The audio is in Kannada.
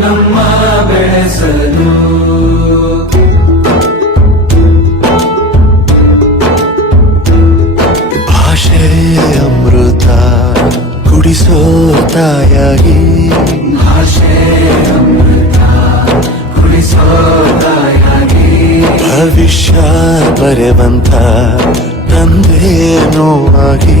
ನಮ್ಮ ಬೆಳೆಸಲು ಭಾಷೆ ಅಮೃತ ಕುಡಿಸೋ ತಾಯಾಗಿ ಭಾಷೆ ಅಮೃತ ಭವಿಷ್ಯ ಬರೆವಂತ ಆಗಿ